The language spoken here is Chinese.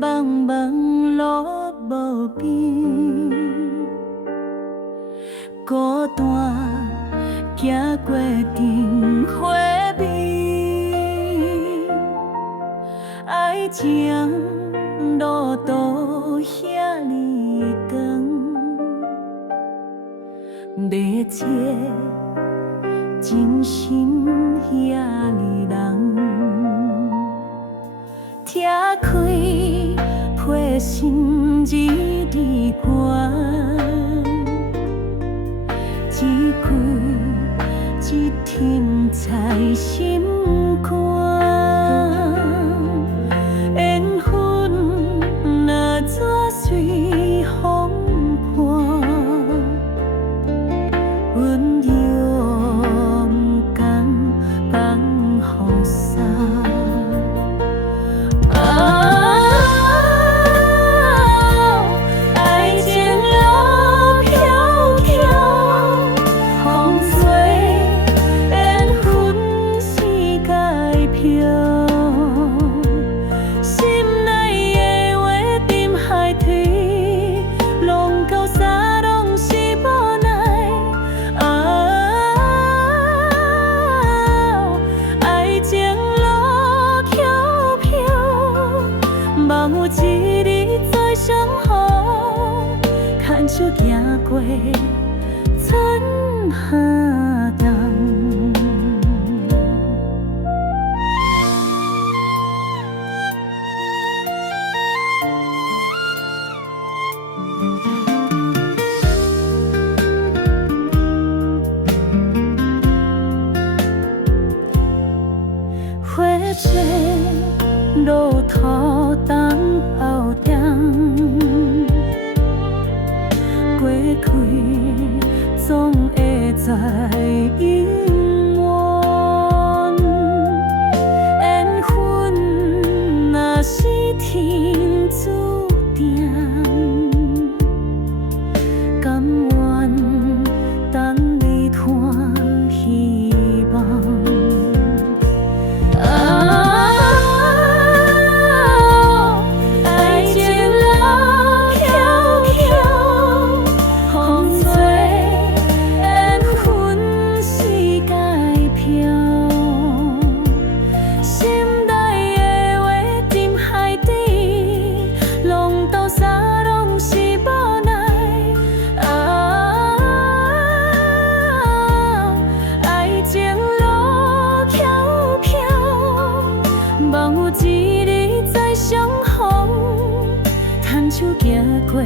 茫茫路无边，孤单行过灯火味，爱情路途遐尼长，列车真心遐尼人，听开配心字字歌，一句一听在心肝。缘分若怎随风伴，阮勇敢放雨伞。爱情路迢迢，风吹缘分世界飘。心内的话沉海底，弄到啥拢是无奈。爱情路迢迢，望有一日再相逢，牵手行过春夏冬。火车路途东后点，过去总会再永远。缘分若是天注定，甘愿等你看希望。爱情路迢迢，风吹缘分世界飘。心内的话沉海底，弄到啥拢是无奈。爱情路迢迢，望有一日再相逢，牵手行过